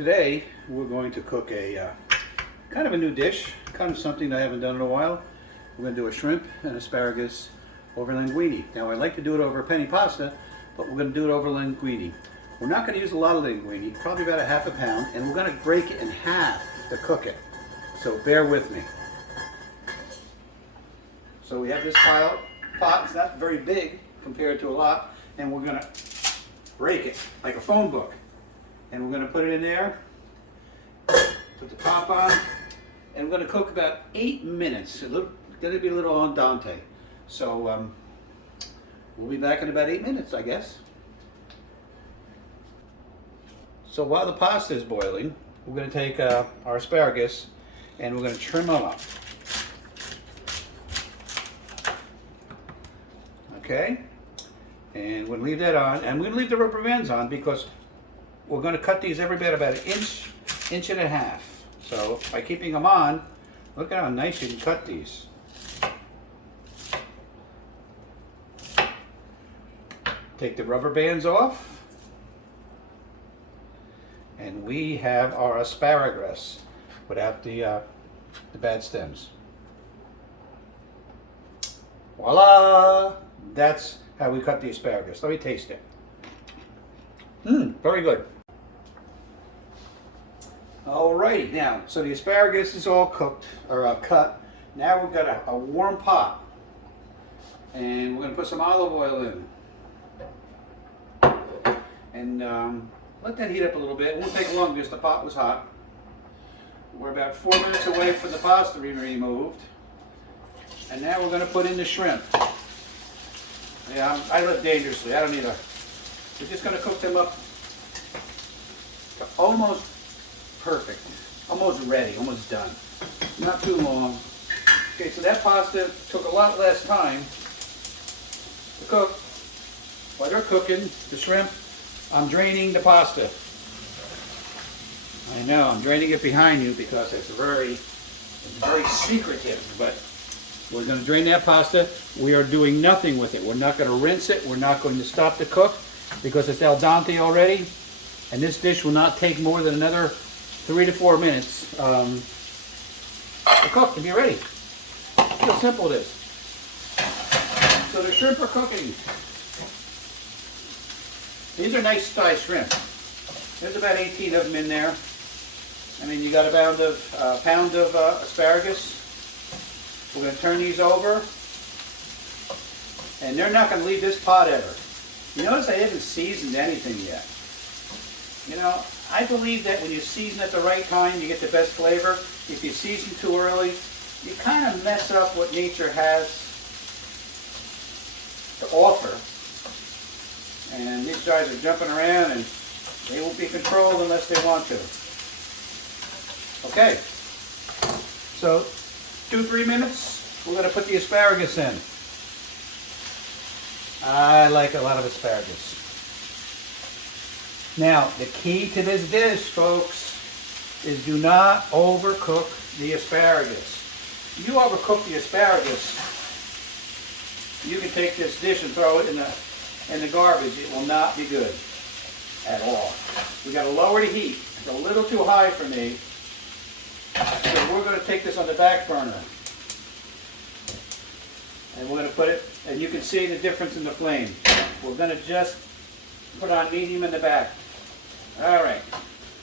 Today we're going to cook a kind of a new dish, kind of something I haven't done in a while. We're going to do a shrimp and asparagus over linguine. Now I like to do it over penne pasta, but we're going to do it over linguine. We're not going to use a lot of linguine, probably about a half a pound, and we're going to break it in half to cook it. So bear with me. So we have this pot, it's not very big compared to a lot, and we're going to break it like a phone book. And we're going to put it in there, put the top on, and we're going to cook about 8 minutes. It's going to be a little andante. So we'll be back in about 8 minutes, I guess. So while the pasta is boiling, we're going to take our asparagus and we're going to trim them up. Okay? And we're going to leave that on, and we're going to leave the rubber bands on because we're going to cut these every bit about an inch and a half. So by keeping them on, look at how nice you can cut these. Take the rubber bands off, and we have our asparagus without the bad stems. Voila! That's how we cut the asparagus. Let me taste it. Very good. Alrighty, now, so the asparagus is all cooked, or cut. Now we've got a warm pot, and we're going to put some olive oil in. And let that heat up a little bit. It won't take long because the pot was hot. We're about 4 minutes away from the pasta to be removed. And now we're going to put in the shrimp. Yeah, I live dangerously. I don't need a... We're just going to cook them up to almost perfect, almost ready, almost done. Not too long. Okay, so that pasta took a lot less time to cook. While they're cooking the shrimp, I'm draining the pasta. I know, I'm draining it behind you because it's very secretive, but we're going to drain that pasta. We are doing nothing with it. We're not going to rinse it. We're not going to stop the cook because it's al dente already. And this dish will not take more than another 3 to 4 minutes to cook, to be ready. Look how simple it is. So the shrimp are cooking. These are nice sized shrimp. There's about 18 of them in there. I mean, you got a pound of asparagus. We're going to turn these over. And they're not going to leave this pot ever. You notice I haven't seasoned anything yet. You know, I believe that when you season at the right time, you get the best flavor. If you season too early, you kind of mess up what nature has to offer. And these guys are jumping around and they won't be controlled unless they want to. Okay. So 2-3 minutes, we're going to put the asparagus in. I like a lot of asparagus. Now, the key to this dish, folks, is do not overcook the asparagus. If you overcook the asparagus, you can take this dish and throw it in the garbage. It will not be good at all. We got to lower the heat. It's a little too high for me. So we're going to take this on the back burner. And we're going to put it, and you can see the difference in the flame. We're going to just put on medium in the back. All right.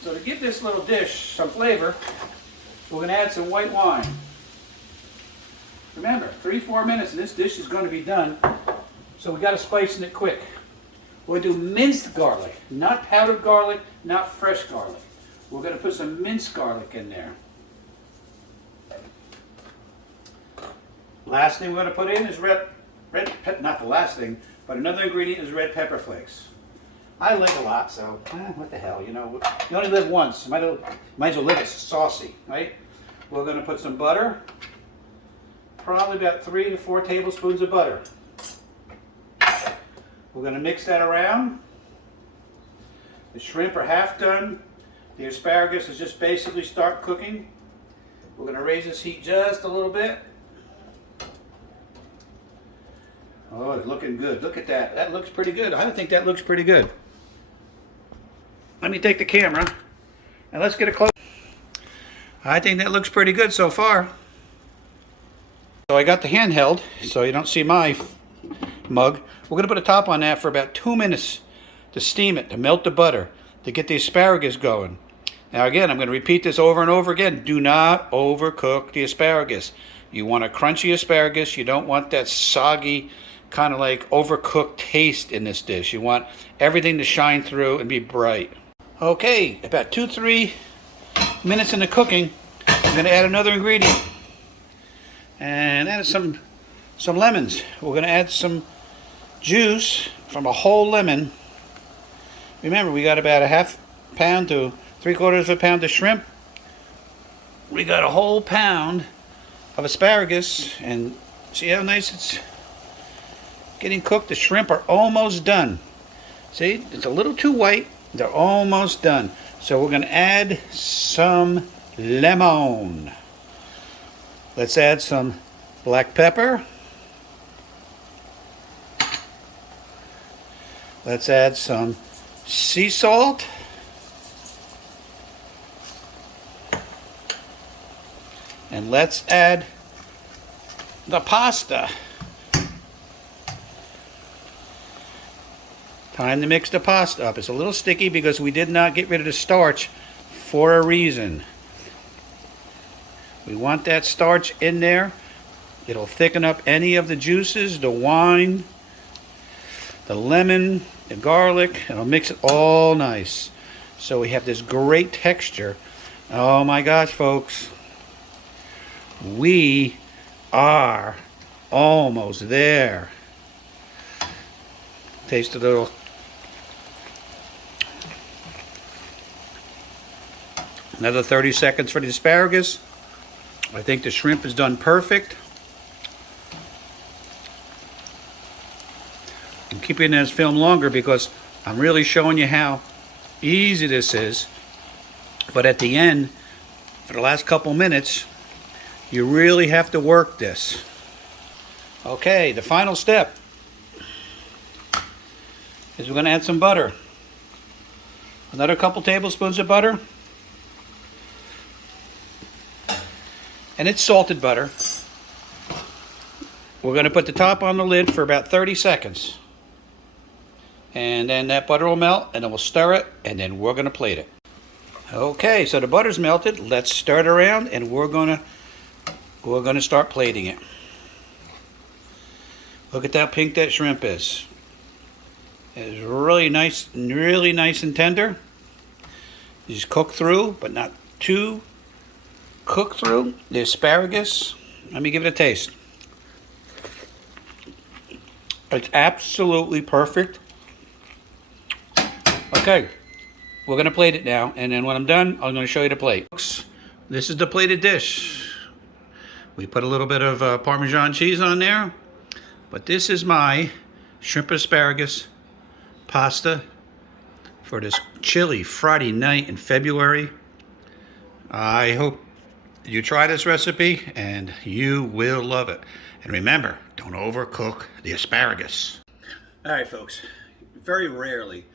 So to give this little dish some flavor, we're going to add some white wine. Remember, 3-4 minutes and this dish is going to be done. So we got to spice it quick. We'll do minced garlic, not powdered garlic, not fresh garlic. We're going to put some minced garlic in there. Last thing we're going to put in is not the last thing, but another ingredient is red pepper flakes. I live a lot, so what the hell, you know, you only live once. Might as well live it saucy, right? We're going to put some butter, probably about 3 to 4 tablespoons of butter. We're going to mix that around. The shrimp are half done. The asparagus is just basically start cooking. We're going to raise this heat just a little bit. Oh, it's looking good. Look at that. That looks pretty good. I think that looks pretty good. Let me take the camera, And let's get a close. I think that looks pretty good so far. So I got the handheld, so you don't see my mug. We're going to put a top on that for about 2 minutes to steam it, to melt the butter, to get the asparagus going. Now again, I'm going to repeat this over and over again. Do not overcook the asparagus. You want a crunchy asparagus. You don't want that soggy, kind of like overcooked taste in this dish. You want everything to shine through and be bright. Okay, about 2-3 minutes into cooking, I'm going to add another ingredient. And add some lemons. We're going to add some juice from a whole lemon. Remember, we got about a ½ pound to 3/4 pound of shrimp. We got a whole pound of asparagus, and see how nice it's getting cooked. The shrimp are almost done. See, it's a little too white. They're almost done. So we're going to add some lemon. Let's add some black pepper. Let's add some sea salt. And let's add the pasta. Time to mix the pasta up. It's a little sticky because we did not get rid of the starch for a reason. We want that starch in there. It'll thicken up any of the juices, the wine, the lemon, the garlic. It'll mix it all nice. So we have this great texture. Oh my gosh, folks. We are almost there. Taste a little. Another 30 seconds for the asparagus. I think the shrimp is done perfect. I'm keeping this film longer because I'm really showing you how easy this is. But at the end, for the last couple minutes, you really have to work this. Okay, the final step is we're going to add some butter. Another couple tablespoons of butter. And it's salted butter. We're going to put the top on the lid for about 30 seconds. And then that butter will melt, and then we'll stir it, and then we're going to plate it. Okay, so the butter's melted. Let's stir it around, and we're going to start plating it. Look at how pink that shrimp is. It's really nice and tender. Just cook through, but not too cook through. The asparagus, let me give it a taste. It's absolutely perfect. Okay, we're going to plate it now, and then when I'm done, I'm going to show you the plate. This is the plated dish. We put a little bit of Parmesan cheese on there, but this is my shrimp asparagus pasta for this chilly Friday night in February. I hope you try this recipe and you will love it. And remember, don't overcook the asparagus. All right, folks, very rarely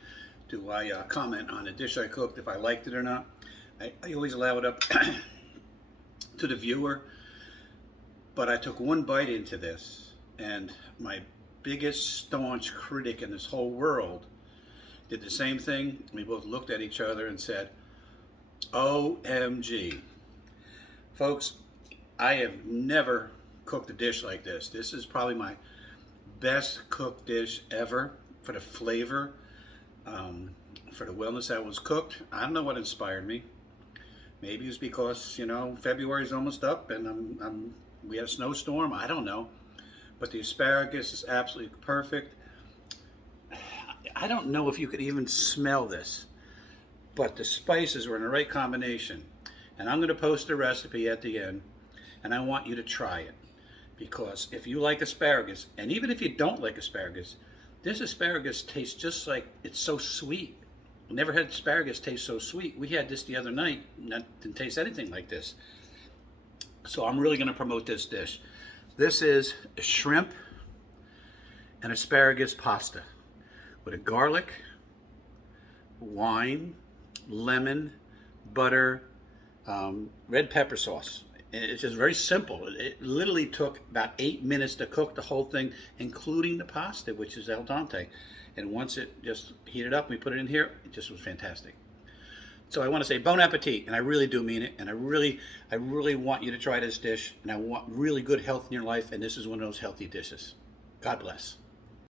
do I comment on a dish I cooked if I liked it or not. I always allow it up to the viewer. But I took one bite into this, and my biggest staunch critic in this whole world did the same thing. We both looked at each other and said, OMG. Folks, I have never cooked a dish like this. This is probably my best cooked dish ever for the flavor, for the wellness that was cooked. I don't know what inspired me. Maybe it's because, you know, February's almost up and we had a snowstorm. I don't know. But the asparagus is absolutely perfect. I don't know if you could even smell this, but the spices were in the right combination. And I'm going to post a recipe at the end, and I want you to try it. Because if you like asparagus, and even if you don't like asparagus, this asparagus tastes just like, it's so sweet. I never had asparagus taste so sweet. We had this the other night, and that didn't taste anything like this. So I'm really going to promote this dish. This is a shrimp and asparagus pasta with a garlic, wine, lemon, butter, red pepper sauce. And it's just very simple. It literally took about 8 minutes to cook the whole thing, including the pasta, which is al dente. And once it just heated up, we put it in here, it just was fantastic. So I want to say bon appetit, and I really do mean it, and I really want you to try this dish, and I want really good health in your life, and this is one of those healthy dishes. God bless.